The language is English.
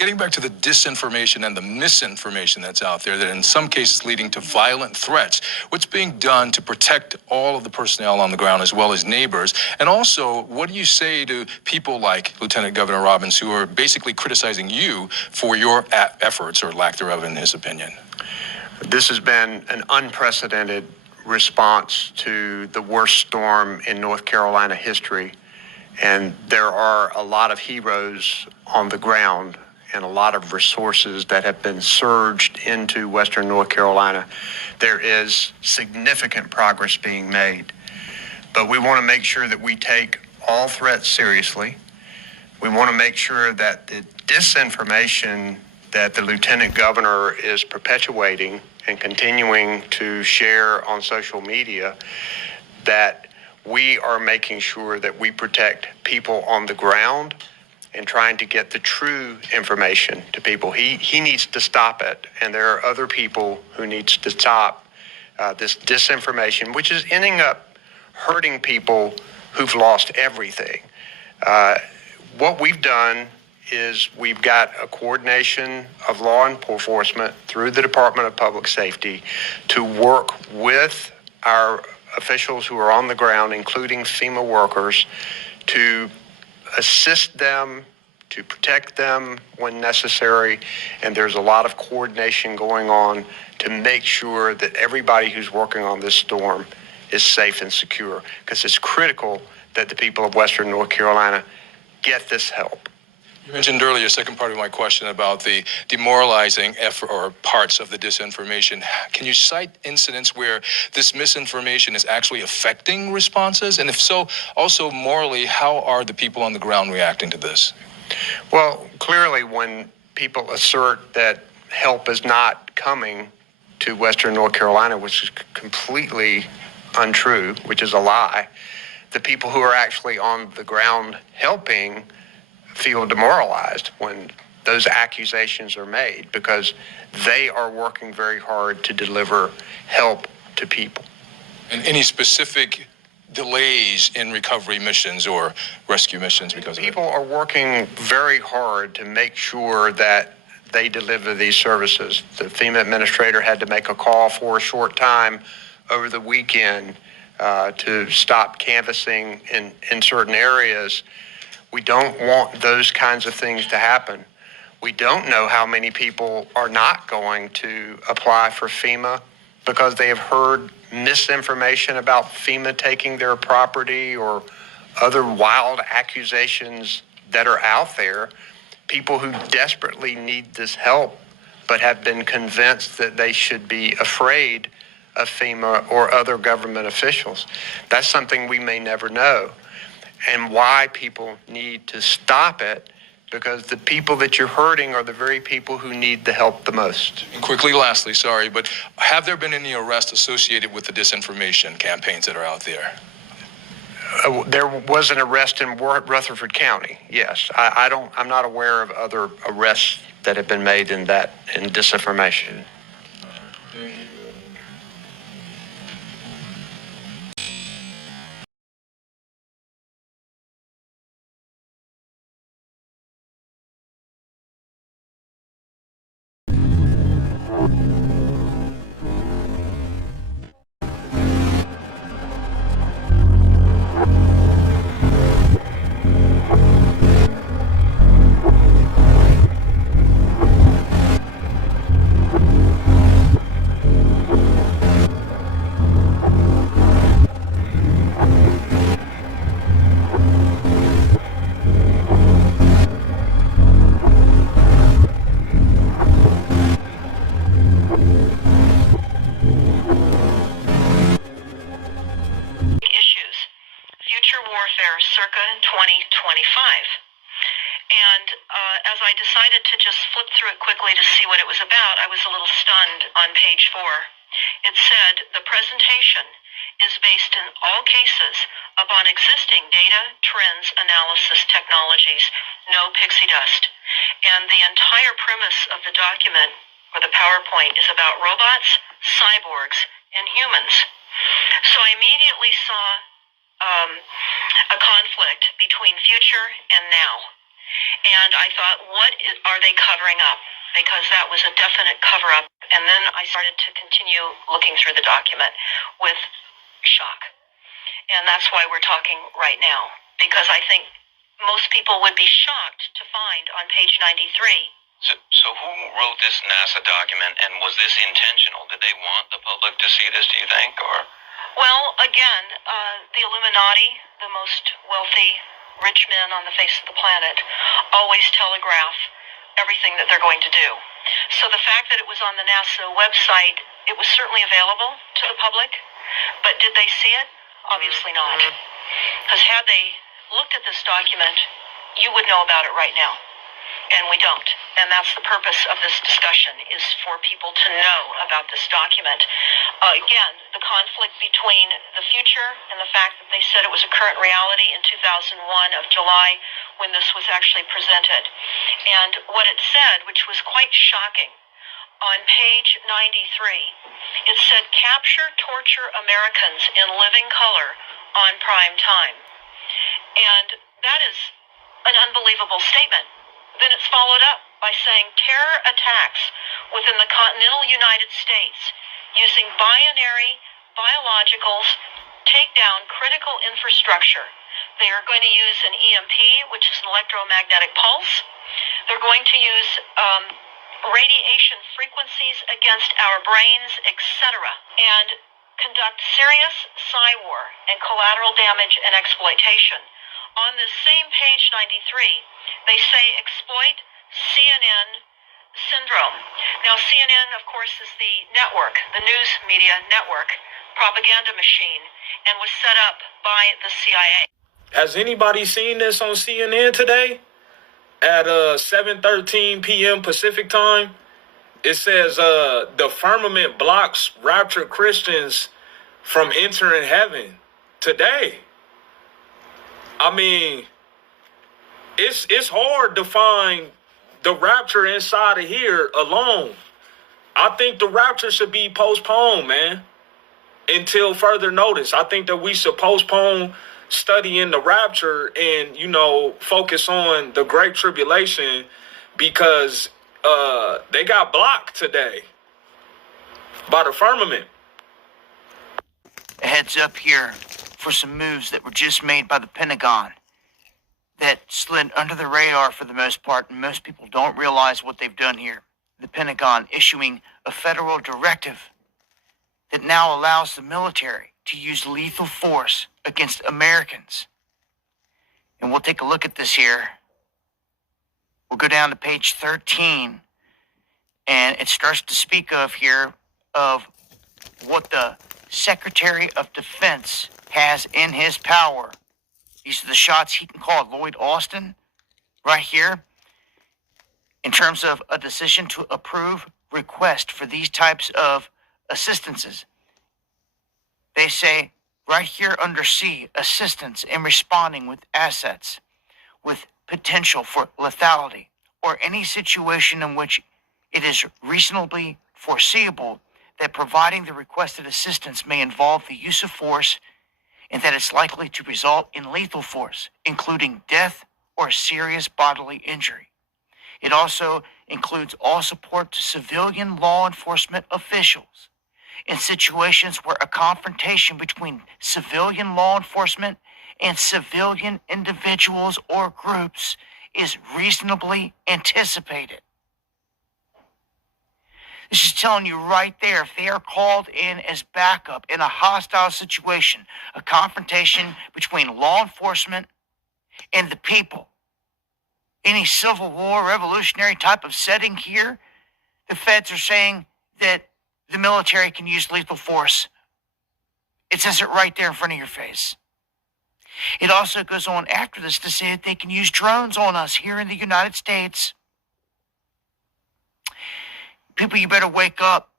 getting back to the disinformation and the misinformation that's out there, that in some cases leading to violent threats, what's being done to protect all of the personnel on the ground as well as neighbors? And also, what do you say to people like Lieutenant Governor Robbins who are basically criticizing you for your efforts, or lack thereof in his opinion? This has been an unprecedented response to the worst storm in North Carolina history. And there are a lot of heroes on the ground and a lot of resources that have been surged into Western North Carolina. There is significant progress being made, but we want to make sure that we take all threats seriously. We want to make sure that the disinformation that the Lieutenant Governor is perpetuating and continuing to share on social media, that we are making sure that we protect people on the ground and trying to get the true information to people. He needs to stop it, and there are other people who needs to stop this disinformation, which is ending up hurting people who've lost everything. What we've done is we've got a coordination of law enforcement through the Department of Public Safety to work with our officials who are on the ground, including FEMA workers, to assist them, to protect them when necessary. And there's a lot of coordination going on to make sure that everybody who's working on this storm is safe and secure, because it's critical that the people of Western North Carolina get this help. You mentioned earlier, second part of my question, about the demoralizing effort or parts of the disinformation. Can you cite incidents where this misinformation is actually affecting responses? And if so, also morally, how are the people on the ground reacting to this? Well, clearly when people assert that help is not coming to Western North Carolina, which is completely untrue, which is a lie, the people who are actually on the ground helping feel demoralized when those accusations are made, because they are working very hard to deliver help to people. And any specific delays in recovery missions or rescue missions because of it? People are working very hard to make sure that they deliver these services. The FEMA administrator had to make a call for a short time over the weekend to stop canvassing in certain areas. We don't want those kinds of things to happen. We don't know how many people are not going to apply for FEMA because they have heard misinformation about FEMA taking their property or other wild accusations that are out there. People who desperately need this help but have been convinced that they should be afraid of FEMA or other government officials. That's something we may never know. And why people need to stop it, because the people that you're hurting are the very people who need the help the most. And quickly, lastly, sorry, but have there been any arrests associated with the disinformation campaigns that are out there? There was an arrest in Rutherford County, yes. I'm not aware of other arrests that have been made in disinformation. Circa 2025. And as I decided to just flip through it quickly to see what it was about, I was a little stunned on page 4. It said, the presentation is based in all cases upon existing data, trends, analysis, technologies, no pixie dust. And the entire premise of the document, or the PowerPoint, is about robots, cyborgs, and humans. So I immediately saw a conflict between future and now. And I thought, are they covering up? Because that was a definite cover up. And then I started to continue looking through the document with shock. And that's why we're talking right now. Because I think most people would be shocked to find on page 93. So who wrote this NASA document, and was this intentional? Did they want the public to see this, do you think, or? Well, again, the Illuminati, the most wealthy, rich men on the face of the planet, always telegraph everything that they're going to do. So the fact that it was on the NASA website, it was certainly available to the public, but did they see it? Obviously not. Because had they looked at this document, you would know about it right now. And we don't. And that's the purpose of this discussion, is for people to know about this document. Again, the conflict between the future and the fact that they said it was a current reality in 2001 of July when this was actually presented. And what it said, which was quite shocking, on page 93, it said, "Capture, torture Americans in living color on prime time." And that is an unbelievable statement. Then it's followed up by saying, "Terror attacks within the continental United States using binary biologicals take down critical infrastructure. They are going to use an EMP, which is an electromagnetic pulse. They're going to use radiation frequencies against our brains, etc., and conduct serious cyber and collateral damage and exploitation." On this same page 93, they say exploit CNN syndrome. Now, CNN, of course, is the network, the news media network, propaganda machine, and was set up by the CIA. Has anybody seen this on CNN today? At 7:13 p.m. Pacific time, it says the firmament blocks raptured Christians from entering heaven today. I mean, it's hard to find the rapture inside of here alone. I think the rapture should be postponed, man, until further notice. I think that we should postpone studying the rapture and, focus on the Great Tribulation, because they got blocked today by the firmament. A heads up here for some moves that were just made by the Pentagon that slid under the radar for the most part, and most people don't realize what they've done here. The Pentagon issuing a federal directive that now allows the military to use lethal force against Americans. And we'll take a look at this here. We'll go down to page 13, and it starts to speak of here of what the Secretary of Defense has in his power. These are the shots he can call Lloyd Austin right here in terms of a decision to approve request for these types of assistances. They say right here under C, assistance in responding with assets with potential for lethality or any situation in which it is reasonably foreseeable that providing the requested assistance may involve the use of force and that it's likely to result in lethal force, including death or serious bodily injury. It also includes all support to civilian law enforcement officials in situations where a confrontation between civilian law enforcement and civilian individuals or groups is reasonably anticipated. This is telling you right there, if they are called in as backup in a hostile situation, a confrontation between law enforcement and the people, any Civil War, revolutionary type of setting here, the feds are saying that the military can use lethal force. It says it right there in front of your face. It also goes on after this to say that they can use drones on us here in the United States. People, you better wake up.